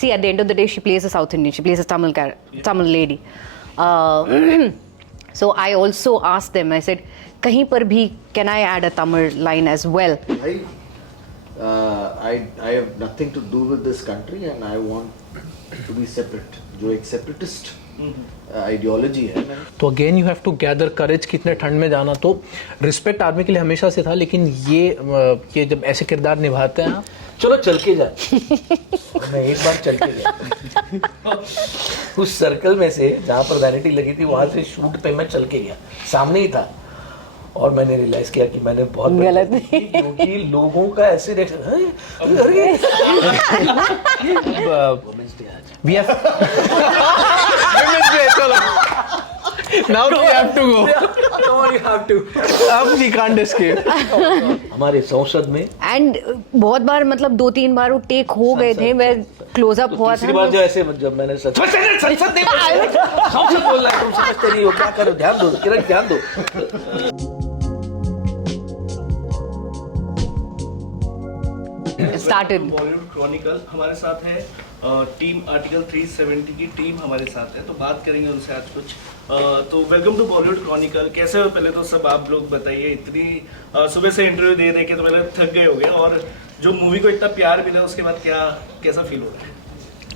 See, at the end of the day, she plays a South Indian. She plays a Tamil lady. So I also asked them. I said, "Kahin par bhi can I add a Tamil line as well?" I have nothing to do with this country, and I want to be separate. जो एक separatist ideology है. तो again you have to gather courage कि इतने ठंड में जाना. तो रिस्पेक्ट आर्मी के लिए हमेशा से था, लेकिन ये जब ऐसे किरदार निभाते हैं. चलो चल के जाए. मैं एक बार चल के गया उस सर्कल में से जहाँ पर वैनिटी लगी थी, वहाँ से शूट पे मैं चल के गया. सामने ही था और मैंने रियलाइज किया कि मैंने बहुत गलत क्योंकि लोगों का ऐसे reaction. We have Women's Day, चलो. Now we have to go. No, you have to. अब we can't escape. हमारे संसद में एंड बहुत बार मतलब 2-3 बार वो टेक हो गए थे. मैं क्लोजअप हुआ था. तीसरी बार जो ऐसे जब मैंने संसद बोल रहा है, तुम समझते नहीं हो, क्या करो, ध्यान दो किरण, ध्यान दो. Started. बॉलीवुड क्रॉनिकल हमारे साथ है. टीम आर्टिकल 370 की टीम हमारे साथ है, तो बात करेंगे उनसे आज कुछ. तो वेलकम टू बॉलीवुड क्रॉनिकल. कैसे हो पहले तो सब आप लोग बताइए. इतनी सुबह से इंटरव्यू दे के तो पहले थक गए होंगे, और जो मूवी को इतना प्यार मिला उसके बाद कैसा फील हो रहा है?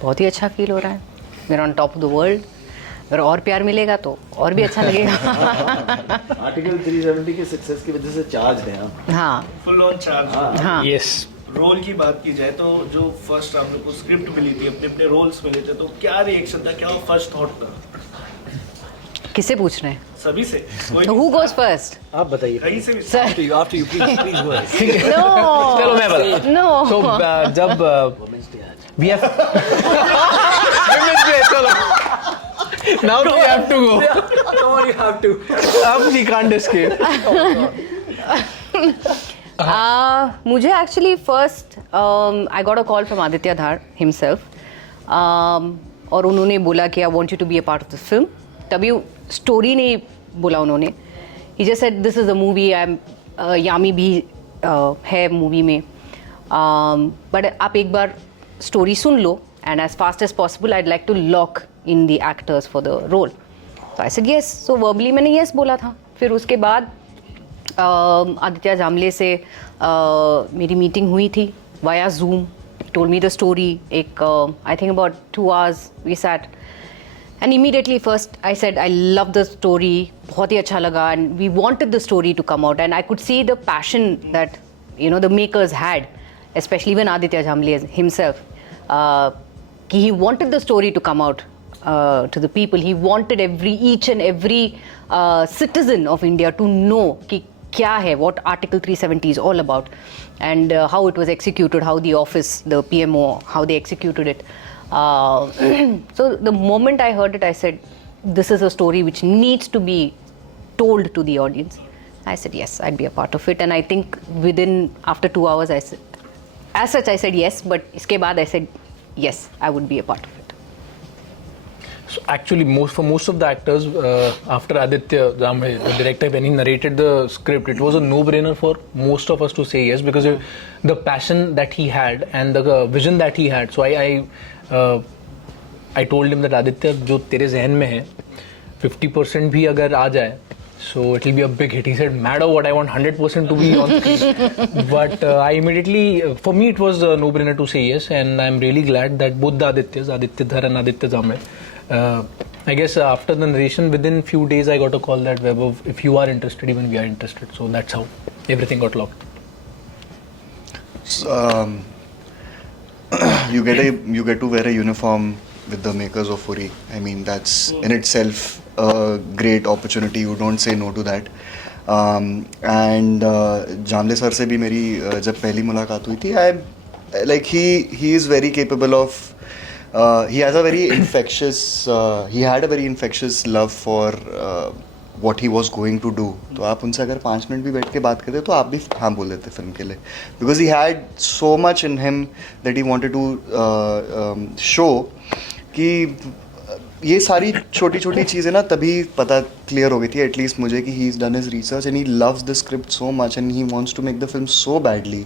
बहुत ही अच्छा फील हो रहा है. we're on top of the world. अगर और प्यार मिलेगा तो और भी अच्छा लगेगा. आर्टिकल 370 के सक्सेस की वजह से चार्ज है. हाँ, फुल ऑन चार्ज. हाँ. Yes. रोल की बात की जाए तो जो फर्स्ट आप लोग को स्क्रिप्ट मिली थी, अपने अपने रोल्स मिले थे, तो क्या रिएक्शन था, क्या फर्स्ट थॉट था? किससे पूछ रहे हैं? सभी से. Who goes first? आप बताइए. कहीं से भी. Sir. After you please go ahead. No. चलो मैं बता. No. So जब we have Women's Day, चलो. Now we have to go. No, you have to. अब we can't escape. मुझे actually first I got a call from Aditya Dhar himself, और उन्होंने बोला कि I want you to be a part of the film. तभी story नहीं बोला उन्होंने. He just said this is a movie. I am Yami भी है मूवी में, बट आप एक बार स्टोरी सुन लो and as fast as possible I'd like to lock in the actors for the role. तो I said yes. So verbally मैंने यस बोला था. फिर उसके बाद आदित्य जामले से मेरी मीटिंग हुई थी via Zoom. Told me the story. एक I think about 2 hours we sat, and immediately first I said I love the story. बहुत ही अच्छा लगा and we wanted the story to come out, and I could see the passion that the makers had, especially even Aditya Jamle himself, he wanted the story to come out to the people. He wanted each and every citizen of India to know कि क्या है, what Article 370 is all about, and how it was executed, how the office, the PMO, how they executed it. So the moment I heard it, I said, this is a story which needs to be told to the audience. I said, yes, I'd be a part of it. And I think after 2 hours, I said, as such, I said yes, but iske baad I said, yes, I would be a part of it. So actually, for most of the actors, after Aditya Jamle, the director, when he narrated the script, it was a no-brainer for most of us to say yes, because the passion that he had and the vision that he had. So I told him that Aditya, जो तेरे ज़हन में है, 50% भी अगर आ जाए, so it will be a big hit. He said, matter what, I want 100% to be on screen. But I immediately, for me, it was a no-brainer to say yes, and I'm really glad that both the Adityas, Aditya Dhar and Aditya Jamle, I guess after the narration, within few days, I got a call that Vaibhav, if you are interested, even we are interested. So that's how everything got locked. You get to wear a uniform with the makers of Uri. I mean, that's in itself a great opportunity. You don't say no to that. And Jamle sir से भी मेरी जब पहली मुलाकात हुई थी, he is very capable of. He had a very infectious love for what he was going to do. तो आप उनसे अगर 5 मिनट भी बैठ के बात करते तो आप भी हाँ बोल देते फिल्म के लिए, because he had so much in him that he wanted to show कि ये सारी छोटी छोटी चीज़ें ना तभी पता क्लियर हो गई थी एटलीस्ट मुझे कि he has done his research and he loves the script so much and he wants to make the film so badly.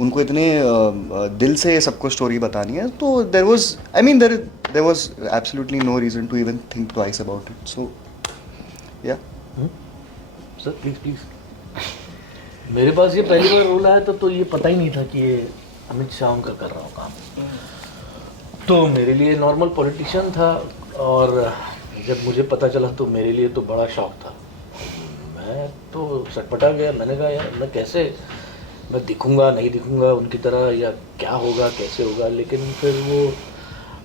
उनको इतने दिल से सबको स्टोरी बतानी है, तो there was, I mean there was absolutely no reason to even think twice about it. So yeah sir please मेरे पास ये पहली बार रोल आया तो ये पता ही नहीं था कि ये अमित शाह उनका कर रहा हूँ काम. तो मेरे लिए नॉर्मल पॉलिटिशियन था, और जब मुझे पता चला तो मेरे लिए तो बड़ा शौक था. मैं तो सटपटा गया. मैंने कहा यार मैं कैसे, मैं दिखूंगा नहीं दिखूंगा उनकी तरह, या क्या होगा कैसे होगा. लेकिन फिर वो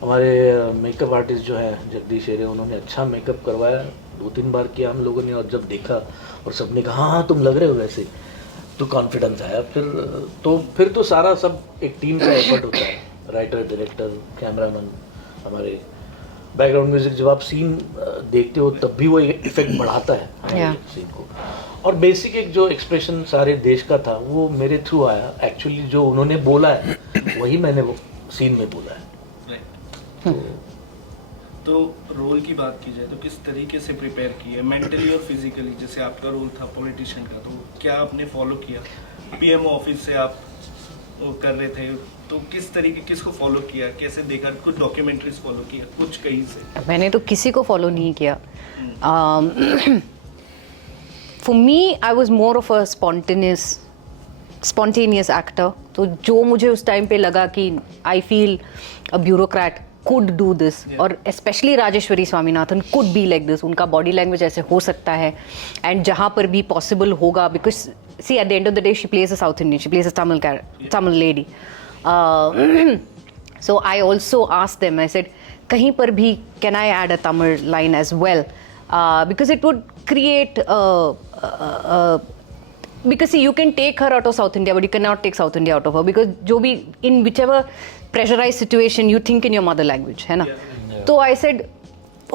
हमारे मेकअप आर्टिस्ट जो है जगदीश शेरे, उन्होंने अच्छा मेकअप करवाया. 2-3 बार किया हम लोगों ने, और जब देखा और सबने कहा हाँ तुम लग रहे हो वैसे, तो कॉन्फिडेंस आया. फिर तो सारा सब एक टीम का एफर्ट होता है. राइटर, डायरेक्टर, कैमरामैन, हमारे बैकग्राउंड म्यूजिक. जब आप सीन देखते हो तब भी वो इफेक्ट बढ़ाता है सीन को. और बेसिक एक जो एक्सप्रेशन सारे देश का था वो मेरे थ्रू आया. एक्चुअली जो उन्होंने बोला है वही मैंने वो सीन में बोला है. तो रोल की बात की जाए तो किस तरीके से प्रिपेयर किए मेंटली और फिजिकली? जैसे आपका रोल था पॉलिटिशियन का, तो क्या आपने फॉलो किया? पीएमओ ऑफिस से आप वो कर रहे थे, तो किस तरीके, किसको फॉलो किया, कैसे देखा? कुछ डॉक्यूमेंट्रीज फॉलो किया, कुछ कहीं से? मैंने तो किसी को फॉलो नहीं किया. For me I was more of a spontaneous actor. तो जो मुझे उस टाइम पे लगा कि I feel a bureaucrat could do this, और especially Rajeshwari Swaminathan could be like this. उनका body language ऐसे हो सकता है, and जहाँ पर भी possible होगा, because see at the end of the day she plays a South Indian, she plays a Tamil lady. So I also asked them, I said कहीं पर भी can I add a Tamil line as well, because it would create because see you can take her out of South India but you cannot take South India out of her, because जो भी in whichever pressurized situation you think in your mother language, है ना. So I said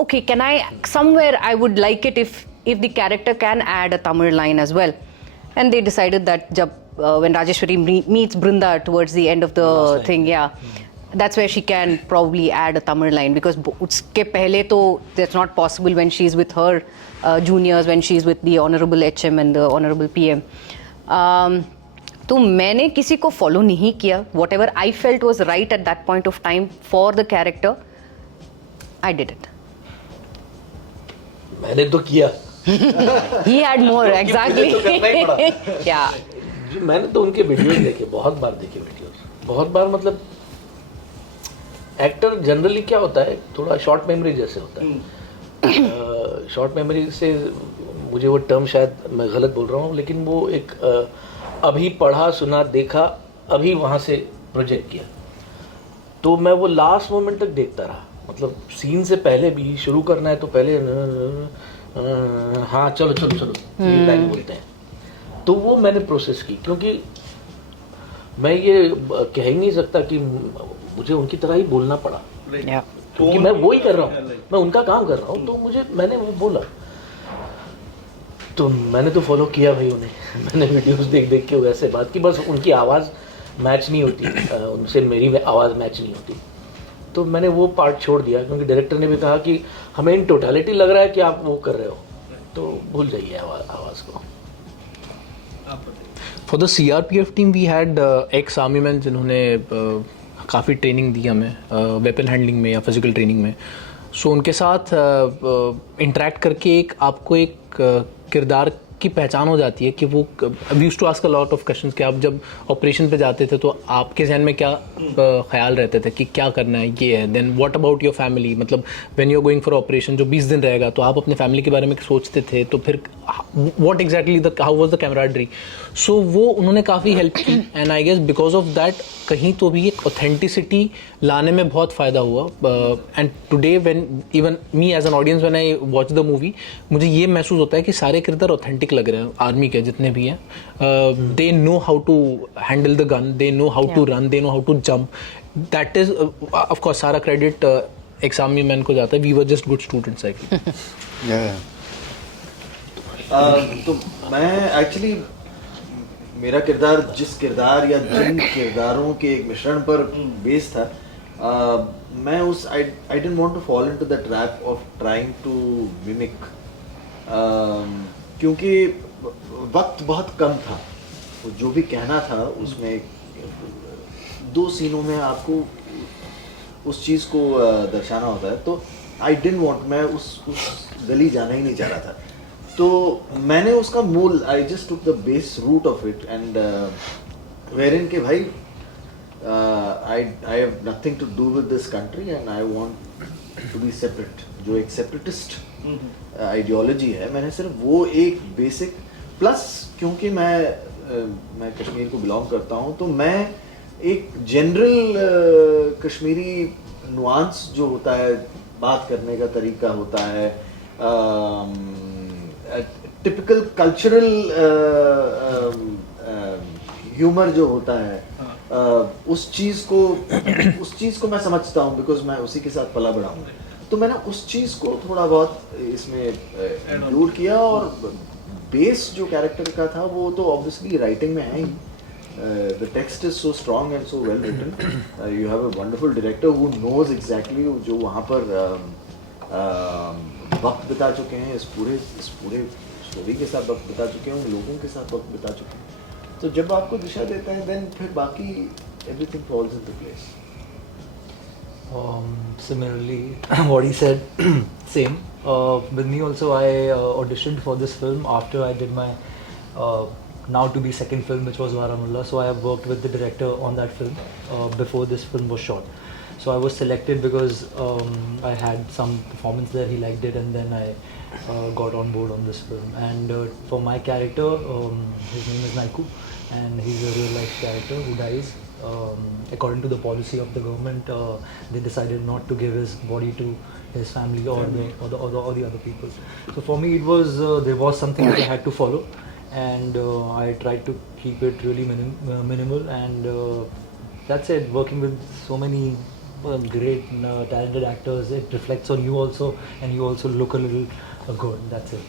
okay, can I somewhere I would like it if the character can add a Tamil line as well. And they decided that जब when Rajeshwari meets Brinda towards the end of the thing, that's where she can probably add a Tamil line, because उसके पहले तो that's not possible when she's with her juniors, when she's with the honorable HM and the honorable PM. तो मैंने किसी को follow नहीं किया. Whatever I felt was right at that point of time for the character, I did it. मैंने तो किया. He had more, exactly. Yeah. मैंने तो उनके वीडियोस देखे, बहुत बार देखे वीडियोस, बहुत बार. मतलब एक्टर जनरली क्या होता है, थोड़ा शॉर्ट मेमोरी जैसे होता है. शॉर्ट मेमोरी से मुझे वो टर्म शायद मैं गलत बोल रहा हूँ, लेकिन वो एक अभी पढ़ा सुना देखा अभी वहाँ से प्रोजेक्ट किया. तो मैं वो लास्ट मोमेंट तक देखता रहा. मतलब सीन से पहले भी शुरू करना है तो पहले हाँ चलो चलो चलो ये लाइन बोलते हैं. तो वो मैंने प्रोसेस की, क्योंकि मैं ये कह ही नहीं सकता कि मुझे उनकी तरह ही बोलना पड़ा, क्योंकि मैं वो ही कर रहा हूँ, मैं उनका काम कर रहा हूँ. तो मैंने वो बोला, तो मैंने तो फॉलो किया भाई उन्हें. मैंने वीडियोस देख देख के वैसे बात की. बस उनकी आवाज़ मैच नहीं होती, उनसे मेरी आवाज़ मैच नहीं होती. तो मैंने वो पार्ट छोड़ दिया, क्योंकि डायरेक्टर ने भी कहा कि हमें इन टोटलिटी लग रहा है कि आप वो कर रहे हो, तो भूल जाइए आवाज़ को. For the CRPF team we had ex army man जिन्होंने काफ़ी ट्रेनिंग दी हमें वेपन हैंडलिंग में या फिजिकल ट्रेनिंग में. सो उनके साथ इंटरेक्ट करके आपको एक किरदार की पहचान हो जाती है कि वो. We used to ask a lot of questions कि आप जब ऑपरेशन पे जाते थे तो आपके जहन में क्या ख्याल रहते थे कि क्या करना है, ये है. Then what about your family, मतलब when you are going for operation जो 20 दिन रहेगा तो आप अपने फैमिली के बारे में सोचते थे. तो फिर what exactly how was the camaraderie. So वो उन्होंने काफ़ी हेल्प की. And I guess because of that कहीं तो भी एक ऑथेंटिसिटी लाने में बहुत फ़ायदा हुआ. And today when even me as an audience when I watch the movie, मुझे ये महसूस होता है कि सारे किरदार ऑथेंटिक लग रहे हैं आर्मी के जितने भी हैं. They know how to handle the gun, they know how to run, they know how to jump. That is of course सारा क्रेडिट एक्स आर्मी मैन को जाता है. We were just good students I think. तो मैं actually मेरा किरदार जिस किरदार या जिन किरदारों के एक मिश्रण पर बेस्ड था, मैं उस I didn't want to fall into the trap of trying to mimic, क्योंकि वक्त बहुत कम था. जो भी कहना था उसमें दो सीनों में आपको उस चीज़ को दर्शाना होता है, तो आई डिडंट वांट, मैं उस गली जाना ही नहीं चाह रहा था। तो मैंने उसका मूल, I just took the base root of it and where in के भाई I have nothing to do with this country and I want to be separate. जो एक सेपरेटिस्ट आइडियोलॉजी है, मैंने सिर्फ वो एक बेसिक, प्लस क्योंकि मैं कश्मीर को बिलोंग करता हूँ, तो मैं एक जनरल कश्मीरी नुआंस जो होता है, बात करने का तरीका होता है, टिपिकल कल्चरल ह्यूमर जो होता है, उस चीज़ को मैं समझता हूँ, बिकॉज मैं उसी के साथ पला बड़ा हूँ। तो मैंने उस चीज़ को थोड़ा बहुत इसमें इंक्लूड किया, और बेस जो कैरेक्टर का था वो तो ऑब्वियसली राइटिंग में है ही। The text is so strong and so well written. You have a wonderful director who knows exactly, जो वहाँ पर वक्त बिता चुके हैं, इस पूरे स्टोरी के साथ वक्त बिता चुके हैं, उन लोगों के साथ वक्त बिता चुके हैं। तो जब आपको दिशा देता है, then फिर बाकी everything falls into place. Similarly, what he said, same. With me also, I auditioned for this film after I did my now to be second film, which was Baramulla. So I have worked with the director on that film before this film was shot. So I was selected because I had some performance there, he liked it, and then I got on board on this film. And for my character, his name is Naiku, and he's a real life character who dies. According to the policy of the government, they decided not to give his body to his family or the other people. So for me, it was there was something that I had to follow, and I tried to keep it really minimal, and that's it. Working with so many great talented actors, it reflects on you also, and you also look a little good. That's it.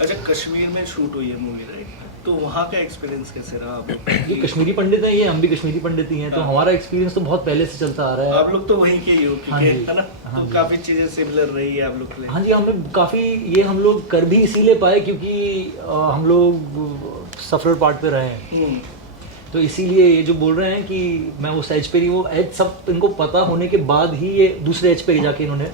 अच्छा, कश्मीर में shoot हुई है movie, right? तो वहाँ का experience कैसे रहा आप लोग? ये कश्मीरी पंडित हैं, ये हम भी कश्मीरी पंडित ही हैं, तो हमारा एक्सपीरियंस तो बहुत पहले से चलता आ रहा है। आप लोग तो वहीं के ही हो, हाँ क्योंकि जी, है ना, हाँ तो जी। काफी चीजें सिमिलर रही है आप लोग के लिए। हाँ जी, हमें काफ़ी ये हम लोग कर भी इसीलिए पाए क्योंकि हम लोग सफर पार्ट पे रहे हैं, तो इसीलिए ये जो बोल रहे हैं कि मैं उस एज पे नहीं, वो एज सब इनको पता होने के बाद ही ये दूसरे एज पे जाके इन्होंने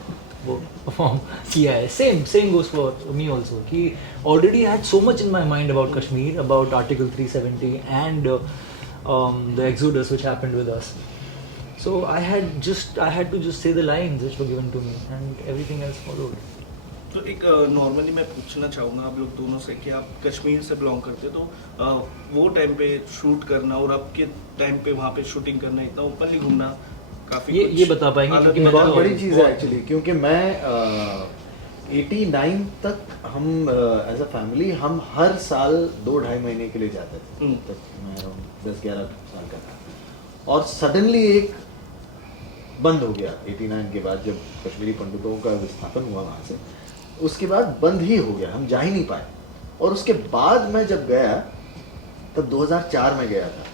वो परफॉर्म किया है। Same goes for me also कि already I had so much in my mind about Kashmir, about article 370 and the exodus which happened with us. So I had to just say the lines which were given to me, and everything else followed. तो एक normally मैं पूछना चाहूँगा आप लोग दोनों से कि आप कश्मीर से बिलोंग करते हो, तो वो टाइम पे शूट करना और आपके टाइम पे वहाँ पे शूटिंग करना, इतना ओपनली घूमना, काफी ये बता पाएंगे अलग क्योंकि है। मैं बहुत तो बड़ी चीज़ है एक्चुअली, क्योंकि मैं 89 तक हम एज अ फैमिली हम हर साल 2-2.5 महीने के लिए जाते थे, तब मैं 10-11 साल का था, और सडनली एक बंद हो गया 89 के बाद, जब कश्मीरी पंडितों का विस्थापन हुआ वहाँ से, उसके बाद बंद ही हो गया, हम जा ही नहीं पाए। और उसके बाद मैं जब गया तब 2004 में गया था,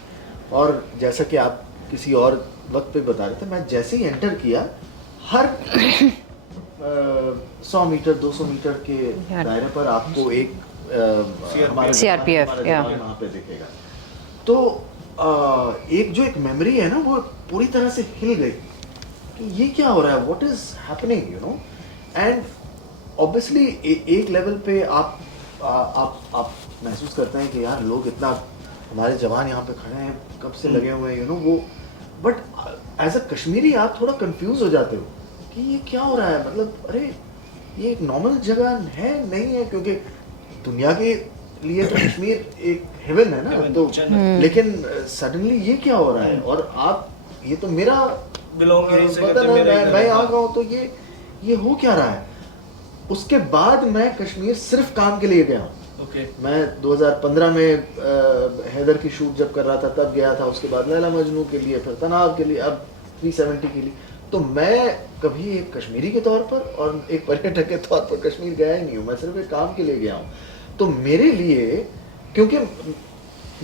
और जैसा कि आप किसी और वक्त पे बता रहे थे, मैं जैसे ही एंटर किया, हर 100 मीटर 200 मीटर के दायरे पर आपको एक हमारे CRPF, जवान वहाँ पे दिखेगा। तो एक जो एक मेमोरी है ना, वो पूरी तरह से हिल गई कि ये क्या हो रहा है, what is happening, you know. And obviously एक लेवल पे आप महसूस करते हैं कि यार लोग इतना, हमारे जवान यहाँ पे खड़े हैं, कब से लगे हुए हैं, यू नो वो, बट एज अ कश्मीरी आप थोड़ा कंफ्यूज हो जाते हो कि ये क्या हो रहा है, मतलब अरे ये एक नॉर्मल जगह है नहीं है, क्योंकि दुनिया के लिए तो कश्मीर एक हेवन है ना, तो लेकिन सडनली ये क्या हो रहा है, और आप, ये तो मेरा बिलोंगिंग से वतन करते है, मैं यहाँ का हूँ, तो ये हो क्या रहा है। उसके बाद मैं कश्मीर सिर्फ काम के लिए गया हूँ। ओके। मैं 2015 में हैदर की शूट जब कर रहा था तब गया था, उसके बाद लैला मजनू के लिए, फिर तनाव के लिए, अब 370 के लिए। तो मैं कभी एक कश्मीरी के तौर पर और एक पर्यटक के तौर पर कश्मीर गया ही नहीं हूँ, मैं सिर्फ एक काम के लिए गया हूँ। तो मेरे लिए, क्योंकि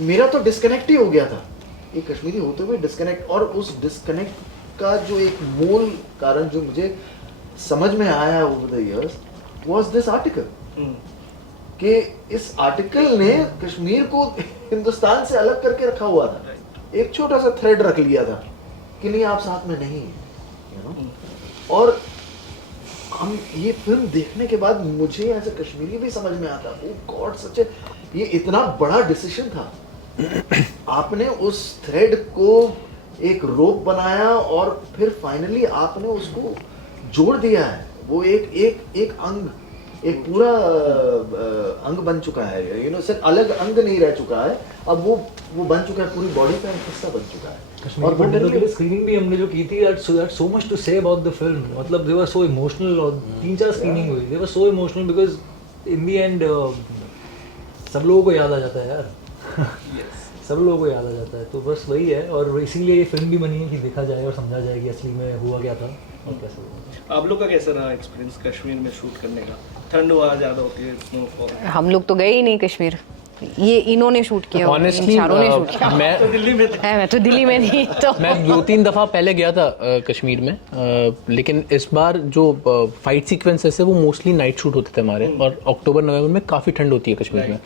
मेरा तो डिस्कनेक्ट ही हो गया था, एक कश्मीरी होते हुए डिस्कनेक्ट, और उस डिस्कनेक्ट का जो एक मूल कारण जो मुझे समझ में आया over the years was this article, कि इस आर्टिकल ने कश्मीर को हिंदुस्तान से अलग करके रखा हुआ था। एक छोटा सा थ्रेड रख लिया था कि नहीं आप साथ में नहीं हैं, और हम ये फिल्म देखने के बाद मुझे एज अ कश्मीरी भी समझ में आता, ओ गॉड सच ए, ये इतना बड़ा डिसीजन था। आपने उस थ्रेड को एक रोप बनाया और फिर फाइनली आपने उसको जोड़ दिया है, वो एक अंग, एक पूरा अंग बन चुका है, सिर्फ अलग अंग नहीं रह चुका है, अब वो बन चुका है, पूरी बॉडी का एक हिस्सा बन चुका है। और पंडितों के लिए स्क्रीनिंग भी हमने जो की थी, so much to say about the film, मतलब they were so emotional, और 3-4 स्क्रीनिंग हुई, they were so emotional because in the end सब लोगों को याद आ जाता है यार। सब लोगों को याद आ जाता है, तो बस वही है, और इसीलिए ये फिल्म भी बनी है कि देखा जाए और समझा जाए कि असली में हुआ क्या था और कैसे हुआ। आप लोग का कैसा रहा एक्सपीरियंस कश्मीर में शूट करने का? ठंड वहाँ ज़्यादा होती है, स्नोफॉल? हम लोग तो गए ही नहीं कश्मीर, ये इन्होंने शूट किया, Honestly, इन चारों ने शूट किया। मैं तो दिल्ली में नहीं तो मैं 2-3 दफ़ा पहले गया था कश्मीर में, लेकिन इस बार जो फाइट सीक्वेंसेस है वो मोस्टली नाइट शूट होते थे हमारे, और अक्टूबर नवंबर में काफ़ी ठंड होती है कश्मीर में।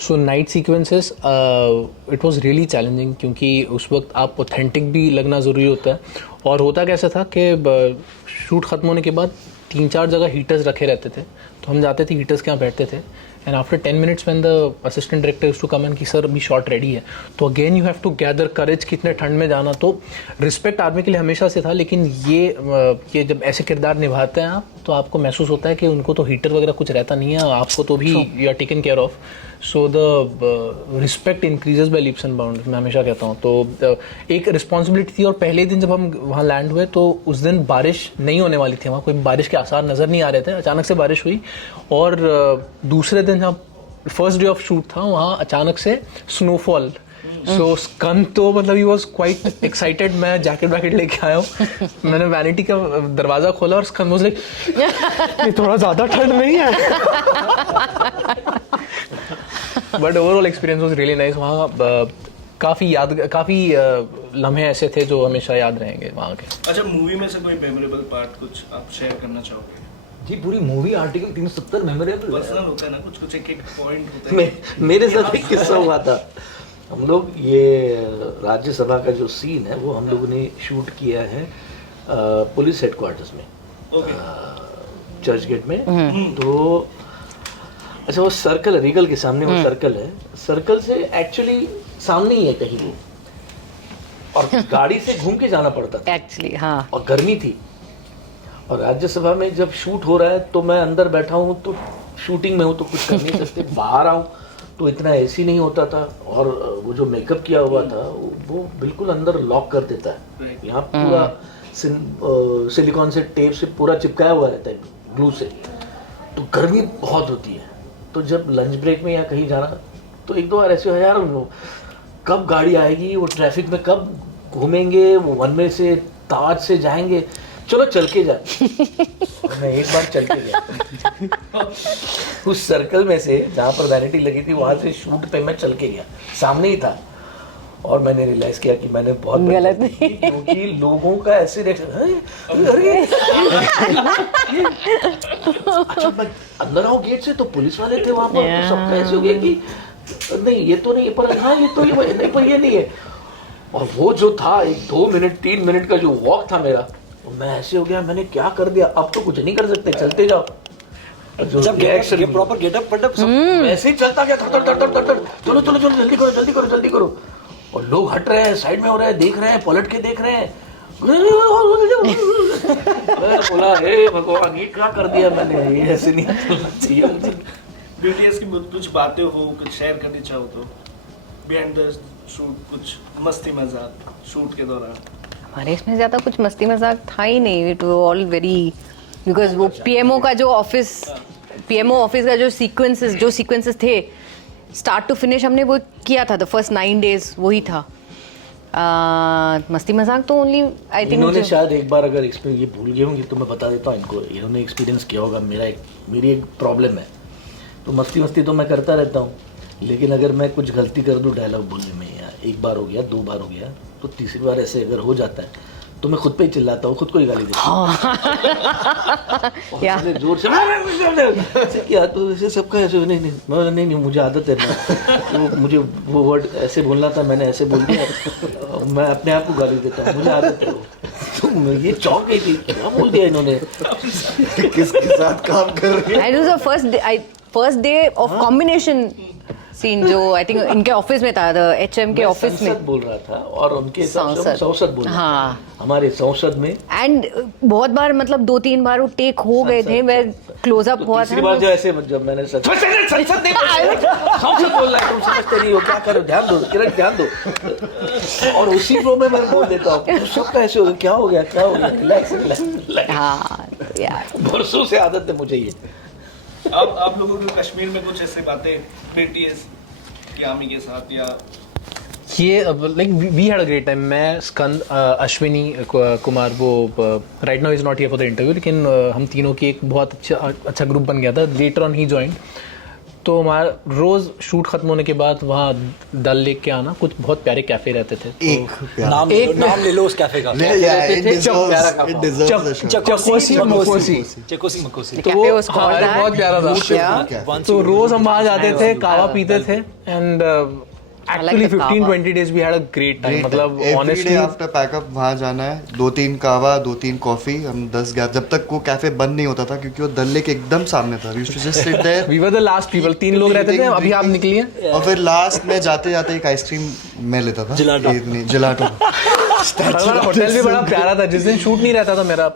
So night sequences it was really challenging, क्योंकि उस वक्त आप ऑथेंटिक भी लगना ज़रूरी होता है, और होता कैसा था कि शूट ख़त्म होने के बाद 3-4 जगह हीटर्स रखे रहते थे, तो हम जाते थे हीटर्स के यहाँ बैठते थे, and after 10 minutes when the assistant director used to come in कि सर अभी शॉट रेडी है, तो again you have to gather courage कितने ठंड में जाना। तो रिस्पेक्ट आर्मी के लिए हमेशा से था, लेकिन ये जब ऐसे किरदार निभाते हैं आप, तो आपको महसूस होता है कि उनको तो हीटर वगैरह कुछ रहता नहीं है, आपको तो भी you are taken care of, so the respect increases by leaps and bounds, मैं हमेशा कहता हूँ। तो एक रिस्पॉन्सिबिलिटी थी, और पहले दिन जब हम वहाँ लैंड हुए तो उस दिन बारिश नहीं होने वाली थी, वहाँ कोई बारिश के आसार नज़र नहीं आ रहे थे, अचानक से बारिश हुई, और दूसरे दिन जहाँ फर्स्ट डे ऑफ शूट था वहाँ अचानक से स्नोफॉल। सो स्कंद तो मतलब ही वॉज क्वाइट एक्साइटेड, मैं जैकेट वैकेट लेके आया हूँ, मैंने वैनिटी का दरवाज़ा खोला और स्कंद वाज लाइक ये थोड़ा ज़्यादा ठंड नहीं है। But overall experience was really nice. वहाँ काफ़ी लम्हे ऐसे थे जो हमेशा याद रहेंगे वहाँ के। अच्छा, मूवी में से कोई मेमोरेबल पार्ट कुछ आप शेयर करना चाहोगे? जी पूरी मूवी आर्टिकल 370 मेमोरेबल पर्सनल होता है ना, कुछ एक पॉइंट होता है। मेरे साथ एक किस्सा हुआ था। हम लोग ये राज्यसभा का जो सीन है वो हम लोगों ने शूट किया है पुलिस हेडक्वार्टर्स में, चर्च गेट में। तो अच्छा, वो सर्कल है, रीगल के सामने वो सर्कल है, सर्कल से एक्चुअली सामने ही है कहीं भी, और गाड़ी से घूम के जाना पड़ता था एक्चुअली। हाँ, और गर्मी थी, और राज्यसभा में जब शूट हो रहा है तो मैं अंदर बैठा हूँ, तो शूटिंग में हूँ तो कुछ कर नहीं सकते, बाहर आऊँ तो इतना एसी नहीं होता था, और वो जो मेकअप किया हुआ था वो बिल्कुल अंदर लॉक कर देता है, यहाँ पूरा सिलिकॉन से टेप से पूरा चिपकाया हुआ रहता है ग्लू से, तो गर्मी बहुत होती है। तो जब लंच ब्रेक में या कहीं जाना तो एक दो बार ऐसे हो यार कब गाड़ी आएगी, वो ट्रैफिक में कब घूमेंगे, वो वन वे से ताज से जाएंगे, चलो चल के जा। मैं एक बार चल के गया उस सर्कल में से जहाँ पर वैनिटी लगी थी वहाँ से शूट पे मैं चल के गया, सामने ही था, और मैंने रियलाइज किया कि मैंने बहुत गलत की, क्योंकि लोगों का ऐसे रिएक्शन, अच्छा मैं अंदर आऊँ गेट से तो पुलिस वाले थे वहाँ पर, तो सबका ऐसे हो गया कि नहीं ये तो नहीं है, पर हाँ ये तो ये नहीं, पर ये नहीं है। और वो जो था एक 2 मिनट 3 मिनट का जो वॉक था मेरा, तो मैं ऐसे हो गया, मैंने क्या कर दिया, अब तो कुछ नहीं कर सकते, चलते जाओ। जब प्रॉपर गेटअप पटअप सब ऐसे ही चलता गया, चलो चलो चलो जल्दी करो जल्दी करो जल्दी करो, और लोग हट रहे हैं, साइड में हो रहे हैं, देख रहे हैं, पलट के देख रहे हैं। मैं बोला हे भगवान ये क्या कर दिया मैंने, ये ऐसे नहीं चलना चाहिए मुझे। बीटीएस की कुछ बातें हो, कुछ शेयर करनी चाहो तो, बिहाइंड द शूट कुछ मस्ती मजाक शूट के दौरान? हमारे इसमें ज़्यादा कुछ मस्ती मजाक था ही नहीं, it was all very, because वो पीएमओ का जो ऑफिस का जो सीक्वेंसेस थे स्टार्ट टू फिनिश, हमने वो किया था, द फर्स्ट 9 days वही था। मस्ती मजाक तो ओनली आई थिंक इन्होंने शायद एक बार, अगर ये भूल गए होंगे तो मैं बता देता हूँ इनको, इन्होंने एक्सपीरियंस किया होगा, मेरी एक प्रॉब्लम है, तो मस्ती तो मैं करता रहता हूँ, लेकिन अगर मैं कुछ गलती कर दूँ डायलॉग बोलने में, या एक बार हो गया 2 बार हो गया, तो तीसरी बार ऐसे अगर हो जाता है तो मैं खुद पे ही चिल्लाता हूँ, खुद को ही गाली देता हूँ। और या साले जोर से ऐसे किया तो ऐसे सबका ऐसे नहीं मुझे आदत है ना, वो मुझे वो वर्ड ऐसे बोलना था, मैंने ऐसे बोल दिया, मैं अपने आप को गाली देता हूँ, मुझे आदत है वो। तो ये चौंक गई थी, क्या बोल दिया इन्होंने। किसके साथ काम कर रही है? And it was first day of combination scene जो आई थिंक इनके ऑफिस में था, एचएम के ऑफिस में संसद बोल रहा था और उनके संसद। संसद बोल रहा था। हाँ। हमारे संसद में एंड बहुत बार मतलब 2-3 बार वो टेक हो गए थे, मैं क्लोजअप हुआ था। तीसरी बार जो ऐसे जब मैंने संसद नहीं संसद बोल रहा है, तुम समझते नहीं हो, क्या करो, ध्यान दो किरण, ध्यान दो। और उसी फ्लो में मैं बोल देता हूँ, सबका ऐसे हो गया, क्या हो गया, क्या हो गया, रिलैक्स। हाँ यार, बरसों से आदत है मुझे ये। अब आप लोगों को कश्मीर में कुछ ऐसे बातें बीटीएस की आर्मी के साथ या ये like we had a great time. मैं स्कंद अश्विनी कुमार, वो right now is not here for the interview, लेकिन हम तीनों की एक बहुत अच्छा ग्रुप बन गया था। लेटर ऑन ही जॉइंड, तो हमारा रोज शूट खत्म होने के बाद वहाँ डल लेक के आना, कुछ बहुत प्यारे कैफे रहते थे। एक नाम ले लो उस कैफे का, चकोसी मकोसी। तो वो बहुत प्यारा था। तो रोज हम वहाँ जाते थे, कावा पीते थे, and actually 15-20 days we had a great time. मतलब honestly आफ्टर पैकअप वहाँ जाना है, 2-3 कावा, 2-3 कॉफी, हम 10-11 जब तक वो कैफे बंद नहीं होता था, क्योंकि वो दल लेक एकदम सामने था। We used to just sit there. we were the last people, 3 लोग रहते थे, अभी आप निकलिए। और फिर लास्ट में जाते जाते एक आइसक्रीम मैं लेता था, जिलाटो। हमारा होटल भी बड़ा प्यारा था। जिस दिन शूट नहीं रहता था मेरा,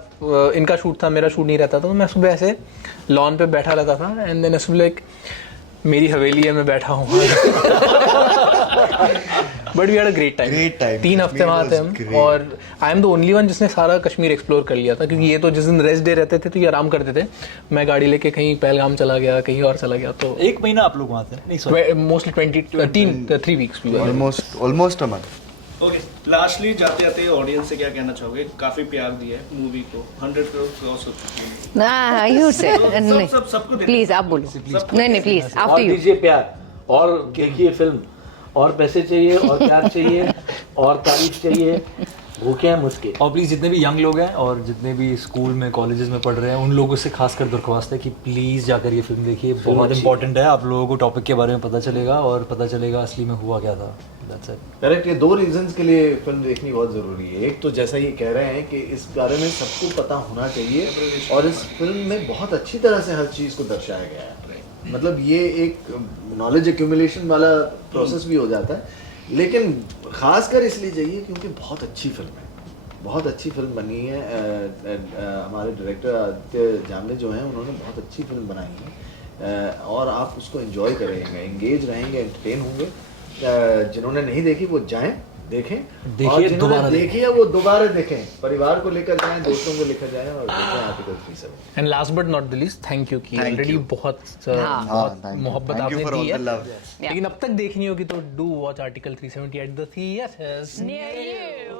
इनका शूट था, मेरा शूट नहीं रहता था, तो मैं सुबह ऐसे लॉन पे बैठा रहता था, एंड देन सुबह लाइक मेरी हवेली है, मैं बैठा हूँ। But we had a great time. 3 हफ्ते वहाँ थे हम, और I am the only one जिसने सारा कश्मीर एक्सप्लोर कर लिया था, क्योंकि ये तो जिस दिन रेस्ट डे रहते थे तो ये आराम करते थे, मैं गाड़ी लेके कहीं पहलगाम चला गया, कहीं और चला गया। तो 1 महीना आप लोग वहाँ थे? नहीं, mostly 3 weeks we were. Almost a month. Okay, lastly जाते जाते ऑडियंस से क्या कहना चाहोगे? काफी प्यार दिया है मूवी को, 100 करोड़ क्रॉस हो चुकी है। ना यू से नहीं, सबको प्लीज आप बोलो। नहीं प्लीज और आफ्टर यू। दीजिए प्यार, और देखिए फिल्म, और पैसे चाहिए, और प्यार चाहिए, और तारीफ चाहिए, भूखे हैं मुझके। और प्लीज़ जितने भी यंग लोग हैं और जितने भी स्कूल में कॉलेजेस में पढ़ रहे हैं, उन लोगों से खासकर दरख्वास्त है कि प्लीज़ जाकर ये फिल्म देखिए, बहुत इंपॉर्टेंट है। आप लोगों को टॉपिक के बारे में पता चलेगा और पता चलेगा असली में हुआ क्या था। That's it. करेक्ट। ये 2 रीजंस के लिए फिल्म देखनी बहुत ज़रूरी है। एक तो जैसा ये कह रहे हैं कि इस बारे में सबको पता होना चाहिए, और इस फिल्म में बहुत अच्छी तरह से हर चीज़ को दर्शाया गया है। मतलब ये एक नॉलेज एक्यूमुलेशन वाला प्रोसेस भी हो जाता है, लेकिन खासकर इसलिए चाहिए क्योंकि बहुत अच्छी फिल्म है, बहुत अच्छी फिल्म बनी है। हमारे डायरेक्टर आदित्य जामले जो हैं, उन्होंने बहुत अच्छी फिल्म बनाई है, और आप उसको एंजॉय करेंगे, एंगेज रहेंगे, एंटरटेन होंगे। जिन्होंने नहीं देखी वो जाएं, देखें, और जिन्होंने देखी है वो दोबारा देखें, परिवार को लेकर जाएं, दोस्तों को लेकर जाएं, और देखें article 370। And last but not the least, thank you कि ऑलरेडी बहुत मोहब्बत आपने दी है, लेकिन अब तक देखनी होगी तो do watch article 370 at the theatres near you.